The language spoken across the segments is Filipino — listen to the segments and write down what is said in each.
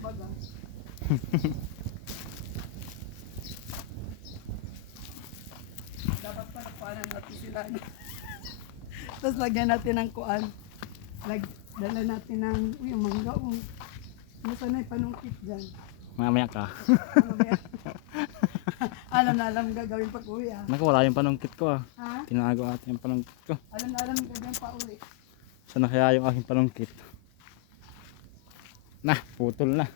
baga. Dapat pa nakuhanan natin sila. Tapos lagyan natin ng kuan. Dala natin ng, uy, ang mangga, oh. Ano sana yung panungkit dyan? Mamaya ka. Mamaya. Alam na alam gagawin pag uwi, ah. Naku, wala yung panungkit ko ah. Ha? Tinago ata yung panungkit ko. Alam na alam gagawin pa uwi. Sana kaya yung aking panungkit? Nah, putol na.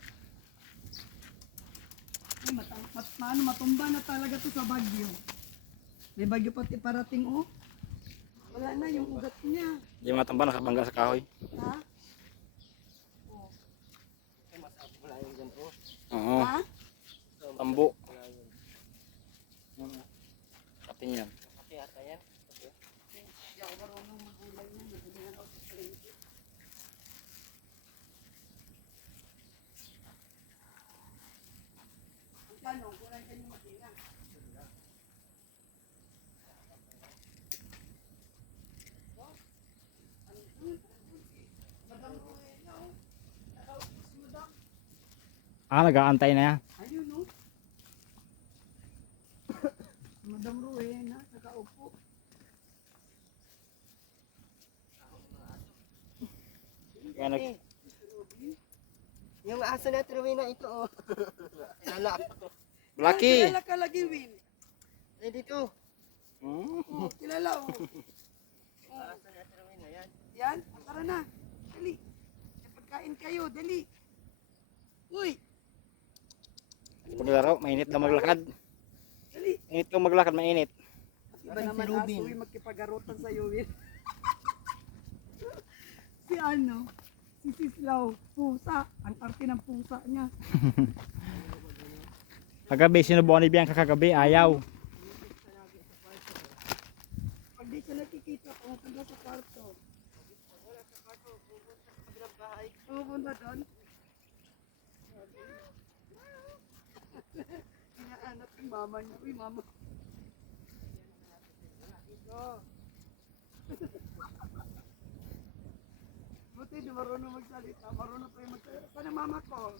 Ay, matumba na talaga to sa Bagyo. May bagyo pati parating, oh. Wala na yung ugat niya. Hindi matamba, nakabangga sa kahoy. Ha? Oo. Ha? Tambo. Kating yan. Hindi ako marunong magulay niya. Nagulay ako sa palengke. Ang tanong, kung lang kayo matinga. Ah, nag-aantay na yan. Ayun, no? Madam Rowena, nakaupo. Kaya nag... Yung aso na Rowena ito, oh. Kilala. Blacky! Kilala ka lagi, Win. Eh, dito. Oh, kilala, oh. Aso na Rowena, yan. Yan, tara na. Dali. May pagkain kayo, dali. Uy, Paglaro, mainit daw maglakad. dali. Init kang maglakad, mainit. Iba naman aso, Win, magkipagarutan sa'yo, Win. Si ano, si Sislaw, pusa. Ang arte ng pusa niya. Kagabi, sinubukan ni Bianca kagabi, ayaw. Pag di siya nakikita, pumunta sa kwarto. Pupunta doon. Hinahanap yung mama niya. Uy, mama. Ito. Buti di marunong magsalita. Marunong pa yung magsalita. Saan ang mama ko?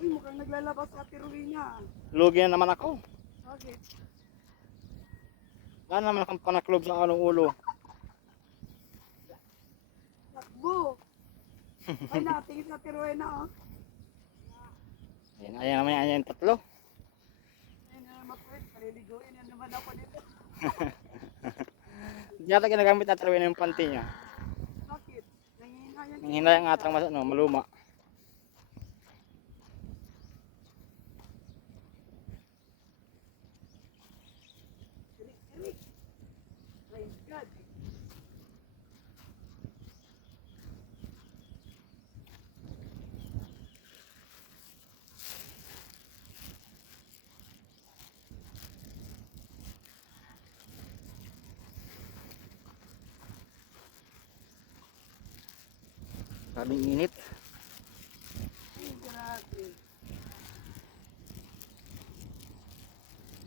Uy, mukhang naglalabas sa Rowena. Lugi na naman ako. Bakit? Wala naman akong panaklob sa anong ulo. Takbo! Ay, natingin sa Rowena, oh. Ayan, ayan naman yan, tatlo. Ayun na naman po, paliliguin na naman ako dito. Hindi yata ginagamit na trawin yung panty niya. Bakit? Nangihina yan. Ang hinay ang atang maluma. Eric! My God! Sabing init. Ay, grabe.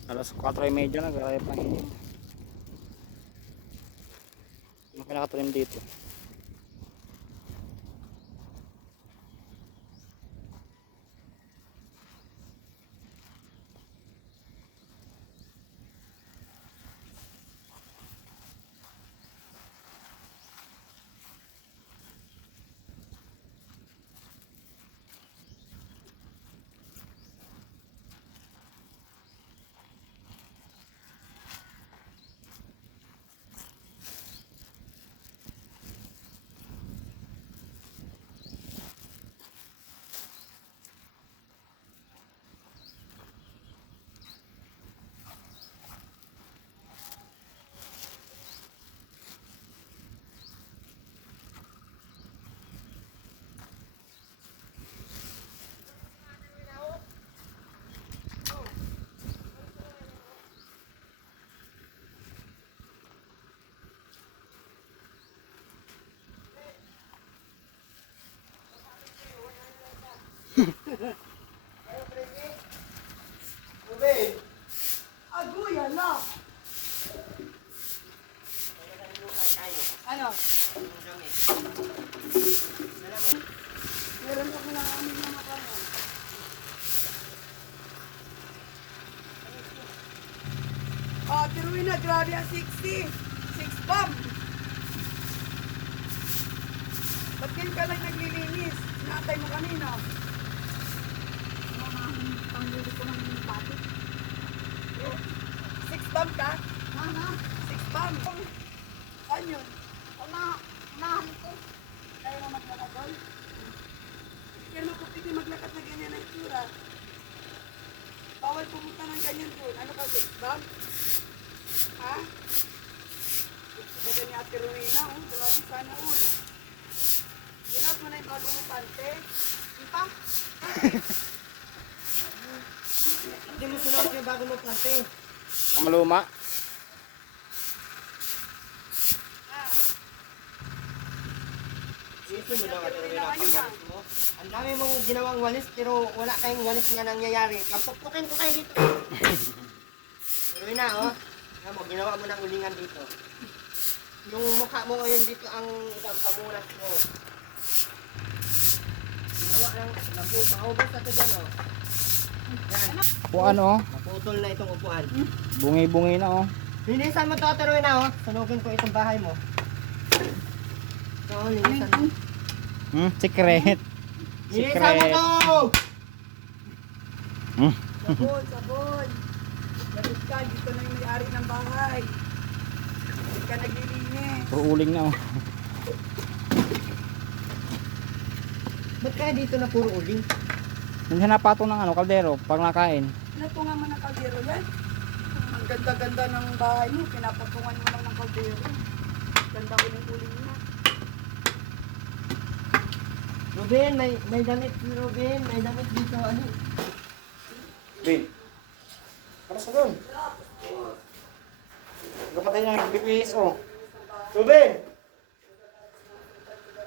Alas 4:30 na, grabe pang init. Ano pinakatalim dito? Ano? Yung dami. Meron ako na aming mga kamo. Oh, tiruin na, grabe ang 60. 6 bomb. Ba't ngayon ka lang naglilinis? Sinatay mo kanina. Panglili ko ng batik. 6 bomb ka? Mana? 6 bomb. Saan yun? Unahan ko. Kaya mo maglakad doon? Kaya mo kung pwede maglakad na ganyan ang itsura. Bawal pumunta ng ganyan doon. Ano ka, 6 bomb? Ha? Baga ni Ate Rowena, oh. Grabe sana all. Ginat mo na yung bago mo pante. Di pa? Hindi mo sunod yung bago mo pante. Ang maluma. Ah. Isip mo lang, Ate Rowena, pag-walis mo. Ang dami mong ginawang walis, pero wala kayong walis nga nangyayari. Kampukpukin ko kayo dito. Rowena, oh. Alam mo, ginawa mo ng ulingan dito. Yung mukha mo ngayon dito ang pamunas mo. Ginawa lang, maubos na ito dyan, oh. Yan, Upuan oh. maputol na itong upuan. Bungi-bungi na oh. Linisan mo to, Ate Rowena, oh. Sunugin ko itong bahay mo. So, linisan mo. Secret. Linisan mo to! Sabon, sabon. Lagot ka, dito na yung may-ari ng bahay. Hindi ka naglilinis. Puro uling na oh. Ba't kaya dito na puro uling? Hindi napatong ng ano, kaldero pag nakain. Pinatungan mo ng kaldero yan. Ang ganda-ganda ng bahay mo. Pinapatungan mo lang ng kaldero. Ganda ko ng uling na. Ruben, may damit si Ruben, may damit dito, ano? Bin. Kamusta doon? Kapatay ng BPS oh. Ruben!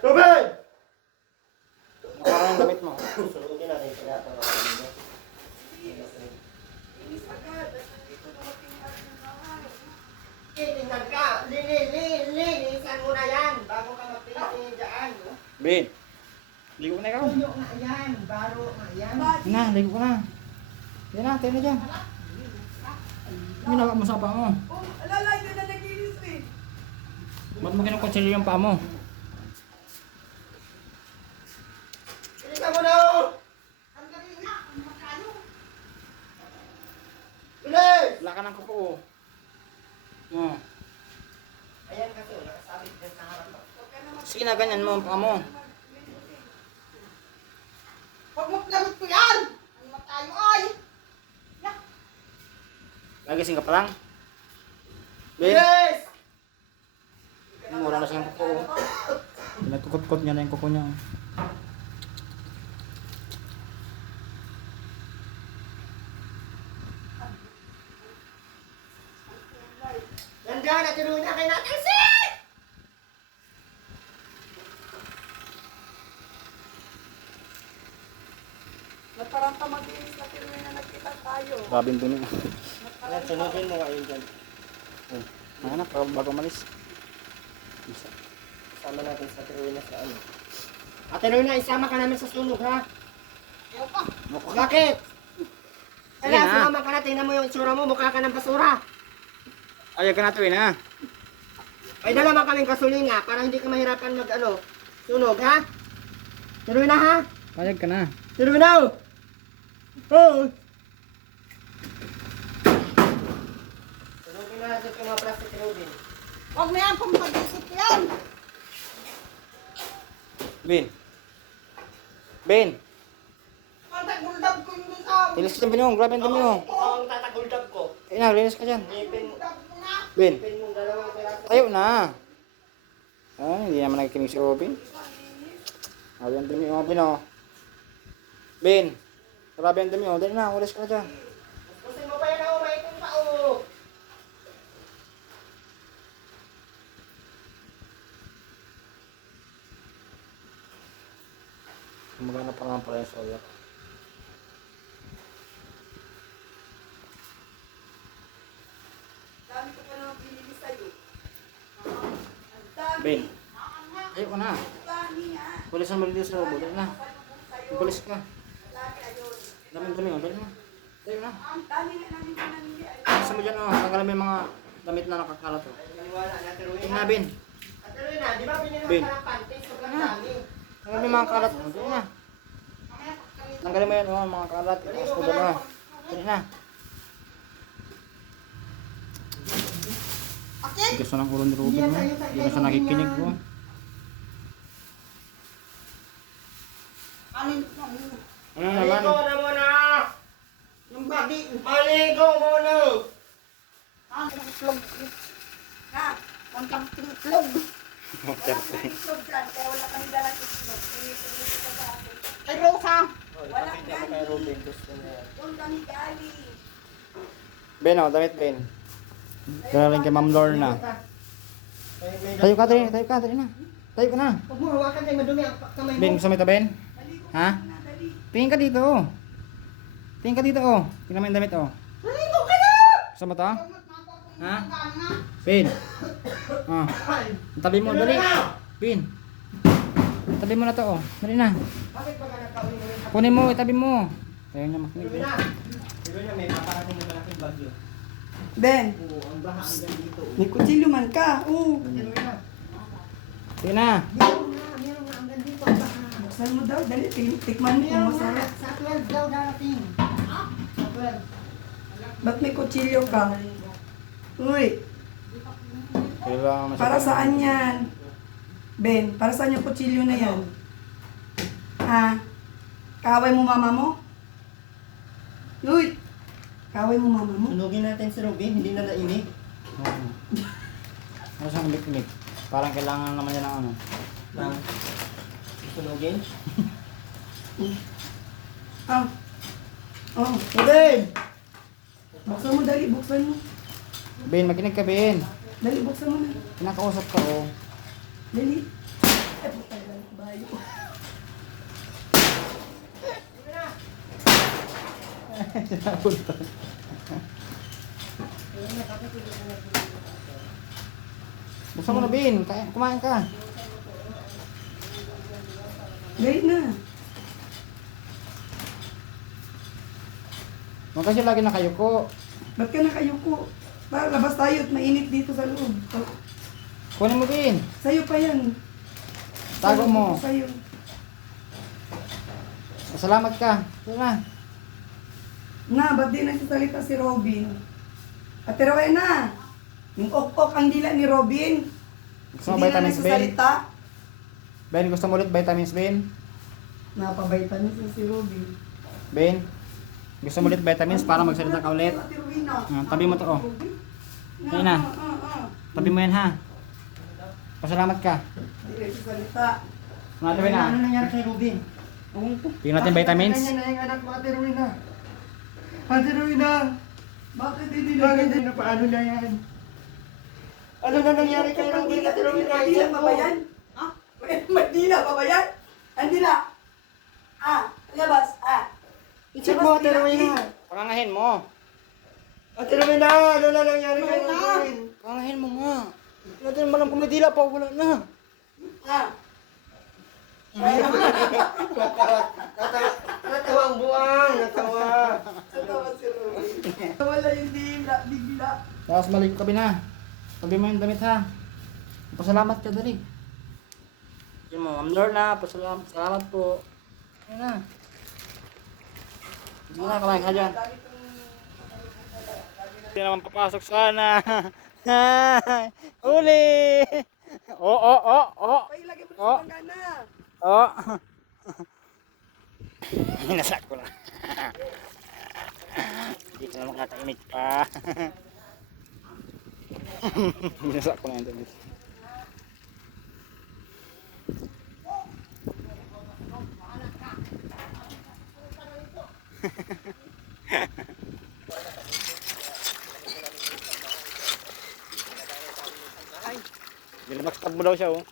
Ruben! Parang yung damit mo. Sunugin natin sila ito. Inis agad. Dito dumating yung ari ng bahay. Tingnan ka! Linisan mo na yan! Bago ka magpilitin dyan. Bin. Ligo na ikaw. Tuyo nga yan! Baro nga yan! Bati. Na, ligo ka na. Yan na, tayo na dyan. Ginawa mo sa paa mo. Oh, alala, hindi na naglinis eh. Ba't mo kinukutsilyo yung paa mo? Linisan mo na! Ang galing na. Ang makano. Bilis! Wala ka ng kuko oh. Oh. Ayan kasi, nakasabit din sa harap. Sige na, ganyan mo ang paa mo. Huwag mo gamit ko yan. Ang matayo ay. Nagising ka pa lang? Bin. Bilis! Mura na siyang kuko oh. Pinagkukot-kot niya na yung kuko niya oh. Nandiyan, Ate Rowena, kay natin sir! Nataranta mag-inis na tinuloy na nagkita tayo. Grabing dumi. Ayan, sunugin mo kayo dyan. Hanap, bago malis. Isa. Isama natin sa Ate Rowena sa ano. Ate Rowena, isama ka namin sa sunog, ha? Ayaw pa. Bakit? Sige Kaya na. sumama ka na, tingnan mo yung itsura mo, mukha ka ng basura. Ayaw ka na tuwin ha. Ay, dala naman kaming gasolina para hindi ka mahirapan mag ano, sunog, ha? Ate Rowena, ha? Payag ka na. Ate Rowena! Oh! Sunugin na natin yung mga plastic, Rowena. Huwag na yan kung mag-isip yan. Bin. Bin. Pantag-guldag ko yung sa... Linis ka dyan, Binong. Grabe ang dumi oh. Ikaw ang tataguldag ko. Ayun na, linis ka dyan. Ngipin mo. Guldag mo na. Bin. Ngipin mo, dalawang piraso. Tayo na. Ah, hindi naman nakikinig si Robin. Grabe ang dumi oh, Bin oh. Bin. Grabe ang dumi oh. Dali na, ulis ka na dyan. Kasi mo pa yan ako, maikong pa, oh. Magana pa nga pala yung soya. Dami ko pa naman binili sa'yo. Ang dami Ben. Ayoko na. Pulisan mo dito sa loob. Dali na. Pulis ka. Dami oh. Dali na. Dali na. Isa mo dyan oh. Tanggalin mo yung mga damit na nakakalat oh. Naniwala na, Ate Rowena. Tingnan Ben. Ate Rowena, di ba binili Ben. ka ng panties? Sobrang dami. Tanggalin mo yung mga kalat oh. Dali na. Tanggalin mo yan oh. Mga kalat. Tapos mo dali na. Dali na. Akin? Tigas na ng ulo ni Ruben mo. Hindi na siya nakikinig oh. Ano naman? Maligo na muna! Yung body. Maligo muna! Ang itlog. Ha? Ang itlog. Wala kang itlog dyan, kaya wala kang dalang itlog. Pinipili ka sa akin. Kay Rosa. Wala galing. Doon kami galing. Ben oh. Damit Ben. Galing kay Ma'am Lorna. Tayo ka. Dali na. Tayo ka na. Huwag mo hawakan tayo madumi ang kamay mo. Ben, gusto mo ito, Ben? Ha? Tingin ka dito, oh. Tingin ka dito, oh. Tingnan mo yung damit, oh. Maligo ka na! Gusto mo to? Ha? Ben. Ah. Tabi mo, dali. Ben. Tabi mo na to, oh. Dali na. Bakit ba ka nagkauwi mo rin? Kunin mo, itabi mo. Ayaw niya makinig. Rowena! Rowena, may paparating na malaking bagyo. Ben, Oo, ang baha hanggang dito. may kutsilyo man ka. Oo. Ate Rowena, Sige na. meron nga hanggang dito ang baha. Buksan mo daw, dali. Tikman mo kung Meron nga, masarap. sa 12 daw darating. Sa 12. Ba't may kutsilyo ka? Uy, Kailangan mo siya. para saan yan? Ben, para saan yung kutsilyo na yan? Ha? Kaway mo mama mo? Uy, kaway mo mama mo? Sunugin natin si Robin, hindi na naimik. Oo. Ano siyang ulik-ulik? Parang kailangan naman niya ng ano. Nang sunugin. Ah. Oh, Robin! buksan mo dali, buksan mo. Ben, makinig ka, Ben. Dali, buksan mo na. Kinakausap ka, oh. Dali. Ay, puta lang, bayo. Buksan mo na, Ben. Kumain ka. Dali na. Huwag kasi lagi nakayuko. Ba't ka nakayuko? Para labas tayo at mainit dito sa loob. Kunin mo, Ben. Sa'yo pa yan. Tago mo. Sa'yo. Salamat ka. Sige na. Na, ba't di nagsasalita si Robin? Ate Rowena, yung ok-ok ang dila ni Robin. Gusto mo Hindi na vitamins, Ben? nagsasalita. Ben, gusto mo ulit vitamins, Ben? Napavitamins na si Robin. Ben, gusto mo ulit vitamins para magsalita ka ulit? Ate Rowena. Tabi mo to, oh. Sige na. Tabi mo yan, ha? Pasalamat ka. Hindi nagsasalita. Mga tabi na. Ano nangyari kay Robin? Tingnan natin vitamins. Ganyan na yung anak mo, Ate Rowena. Ate Rowena! Bakit hindi Bakit hindi na paano na yan? Ano na nangyari kay Robin, Ate Rowena? Mandila pa ba yan? Ha? Mandila pa ba yan? Andila. Labas. I-check mo, Ate Rowena. Parangahin mo. Ate Rowena, ano na nangyari kay Robin? Parangahin mo nga. Hindi natin malang kumidila pa. Wala na. Natawa ang buwang, natawa. Natawa si Robin. Wala yung dila, bigla. Tapos maligo ka, Ben, ha? Tabi mo yung damit, ha? Pasalamat ka, dali. Sige mo, Ma'am Lorna, salamat po. Ayun na. Sige na, kamain ka dyan. Hindi naman papasok sana. Uli! Oh. Pailagay mo Oh. na sa bangana. Oh. Hinasak ko na. Hindi ko na makakaimik pa. Hinasak ko na yung damit. Nilamakstab mo daw siya, oh.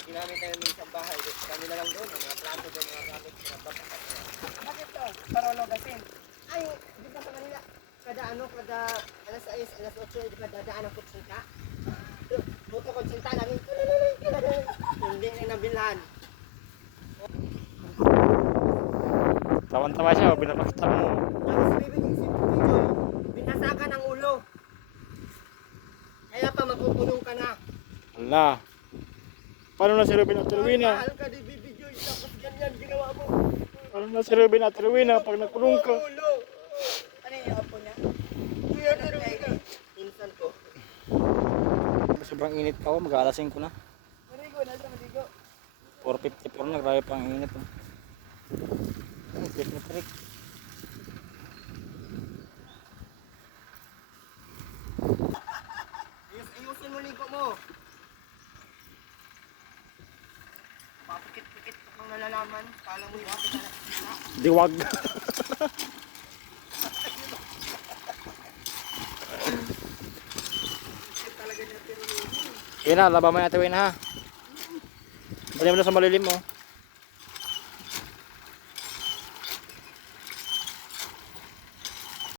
Ginamit tayo ng isang bahay. Kami na lang doon, mga plato doon, mga gamit. Bakit to? Parolo gasin. Ay, di ba sa Manila? Kada alas 6, alas 8, di ba dadaan ang kutsinta? Buto kutsinta namin Tawan-tawa siya, pinapakita mo. Tapos bibigyan si Joy, binasakan ang ulo. Kaya pa makukulong ka na. Ala. Paano na si Ruben at Rowena? Mahal ka di Bibi Joy, tapos ganyan ginawa mo. Paano na si Ruben at Rowena pag nakulong ka? Ulo. Ano yung apo niya? Kuya ni Rowena. Insan ko. Sobrang init pa ako, mag-aalasin ko na. Maligo, nasa maligo. 4:54 na, grabe pang init. Oh. Ay, trip na trip. Ayusin mo ligo mo. Papikit-pikit ka pang nalalaman. Kala mo yung ako na nakikita. Diwag. Yan na, laba mo yung atiwin ha. Bali mo na sa malilim oh.